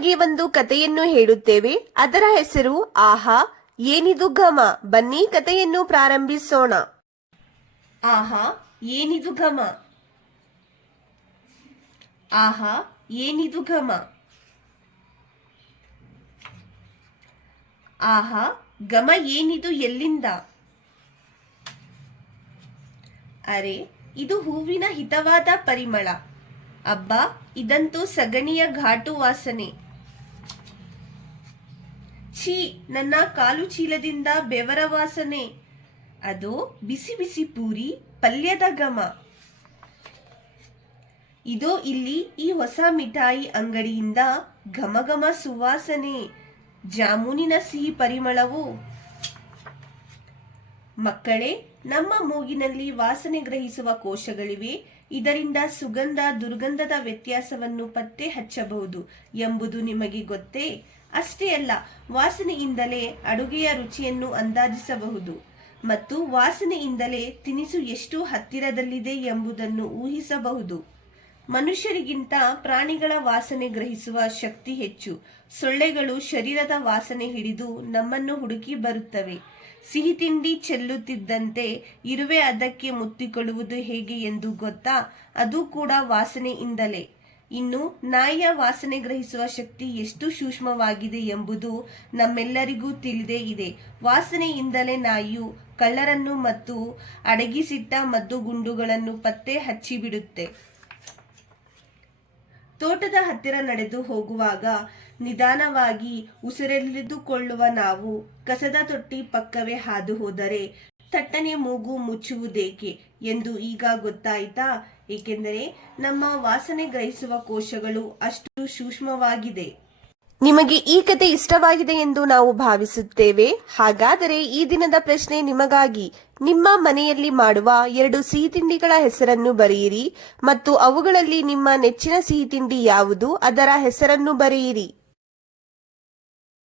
ನಿಮಗೆ ಒಂದು ಕಥೆಯನ್ನು ಹೇಳುತ್ತೇವೆ. ಅದರ ಹೆಸರು ಆಹಾ ಏನಿದು ಘಮ. ಬನ್ನಿ ಕಥೆಯನ್ನು ಪ್ರಾರಂಭಿಸೋಣ. ಆಹಾ ಏನಿದು ಘಮ. ಆಹಾ ಏನಿದು ಘಮ. ಆಹಾ ಘಮ ಏನಿದು ಎಲ್ಲಿಂದ. ಅರೆ ಇದು ಹೂವಿನ ಹಿತವಾದ ಪರಿಮಳ. ಅಬ್ಬಾ ಇದಂತೂ ಸಗಣಿಯ ಘಾಟು ವಾಸನೆ. ಛೀ ನನ್ನ ಕಾಲು ಚೀಲದಿಂದ ಬೆವರ ವಾಸನೆ. ಅದು ಬಿಸಿ ಬಿಸಿ ಪೂರಿ ಪಲ್ಯದ ಘಮ. ಇದೋ ಇಲ್ಲಿ ಈ ಹೊಸ ಮಿಠಾಯಿ ಅಂಗಡಿಯಿಂದ ಘಮ ಘಮ ಸುವಾಸನೆ. ಜಾಮೂನಿನ ಸಿಹಿ ಪರಿಮಳವು. ಮಕ್ಕಳೇ, ನಮ್ಮ ಮೂಗಿನಲ್ಲಿ ವಾಸನೆ ಗ್ರಹಿಸುವ ಕೋಶಗಳಿವೆ. ಇದರಿಂದ ಸುಗಂಧ ದುರ್ಗಂಧದ ವ್ಯತ್ಯಾಸವನ್ನು ಪತ್ತೆ ಹಚ್ಚಬಹುದು ಎಂಬುದು ನಿಮಗೆ ಗೊತ್ತೇ? ಅಷ್ಟೇ ಅಲ್ಲ, ವಾಸನೆಯಿಂದಲೇ ಅಡುಗೆಯ ರುಚಿಯನ್ನು ಅಂದಾಜಿಸಬಹುದು ಮತ್ತು ವಾಸನೆಯಿಂದಲೇ ತಿನಿಸು ಎಷ್ಟು ಹತ್ತಿರದಲ್ಲಿದೆ ಎಂಬುದನ್ನು ಊಹಿಸಬಹುದು. ಮನುಷ್ಯರಿಗಿಂತ ಪ್ರಾಣಿಗಳ ವಾಸನೆ ಗ್ರಹಿಸುವ ಶಕ್ತಿ ಹೆಚ್ಚು. ಸೊಳ್ಳೆಗಳು ಶರೀರದ ವಾಸನೆ ಹಿಡಿದು ನಮ್ಮನ್ನು ಹುಡುಕಿ ಬರುತ್ತವೆ. ಸಿಹಿ ತಿಂಡಿ ಚೆಲ್ಲುತ್ತಿದ್ದಂತೆ ಇರುವೆ ಅದಕ್ಕೆ ಮುತ್ತಿಕೊಳ್ಳುವುದು ಹೇಗೆ ಎಂದು ಗೊತ್ತಾ? ಅದು ಕೂಡ ವಾಸನೆಯಿಂದಲೇ. ಇನ್ನು ನಾಯಿಯ ವಾಸನೆ ಗ್ರಹಿಸುವ ಶಕ್ತಿ ಎಷ್ಟು ಸೂಕ್ಷ್ಮವಾಗಿದೆ ಎಂಬುದು ನಮ್ಮೆಲ್ಲರಿಗೂ ತಿಳಿದೇ ಇದೆ. ವಾಸನೆಯಿಂದಲೇ ನಾಯಿಯು ಕಳ್ಳರನ್ನು ಮತ್ತು ಅಡಗಿಸಿಟ್ಟ ಮದ್ದುಗುಂಡುಗಳನ್ನು ಪತ್ತೆ ಹಚ್ಚಿಬಿಡುತ್ತೆ. ತೋಟದ ಹತ್ತಿರ ನಡೆದು ಹೋಗುವಾಗ ನಿಧಾನವಾಗಿ ಉಸಿರೆಳೆದುಕೊಳ್ಳುವ ನಾವು ಕಸದ ತೊಟ್ಟಿ ಪಕ್ಕವೇ ಹಾದು ಹೋದರೆ ತಟ್ಟನೆ ಮೂಗು ಮುಚ್ಚುವುದೇಕೆ ಎಂದು ಈಗ ಗೊತ್ತಾಯ್ತಾ? ಏಕೆಂದರೆ ನಮ್ಮ ವಾಸನೆ ಗ್ರಹಿಸುವ ಕೋಶಗಳು ಅಷ್ಟು ಸೂಕ್ಷ್ಮವಾಗಿದೆ. ನಿಮಗೆ ಈ ಕತೆ ಇಷ್ಟವಾಗಿದೆ ಎಂದು ನಾವು ಭಾವಿಸುತ್ತೇವೆ. ಹಾಗಾದರೆ ಈ ದಿನದ ಪ್ರಶ್ನೆ ನಿಮಗಾಗಿ. ನಿಮ್ಮ ಮನೆಯಲ್ಲಿ ಮಾಡುವ 2 ಸಿಹಿ ತಿಂಡಿಗಳ ಹೆಸರನ್ನು ಬರೆಯಿರಿ ಮತ್ತು ಅವುಗಳಲ್ಲಿ ನಿಮ್ಮ ನೆಚ್ಚಿನ ಸಿಹಿ ತಿಂಡಿ ಯಾವುದು ಅದರ ಹೆಸರನ್ನು ಬರೆಯಿರಿ.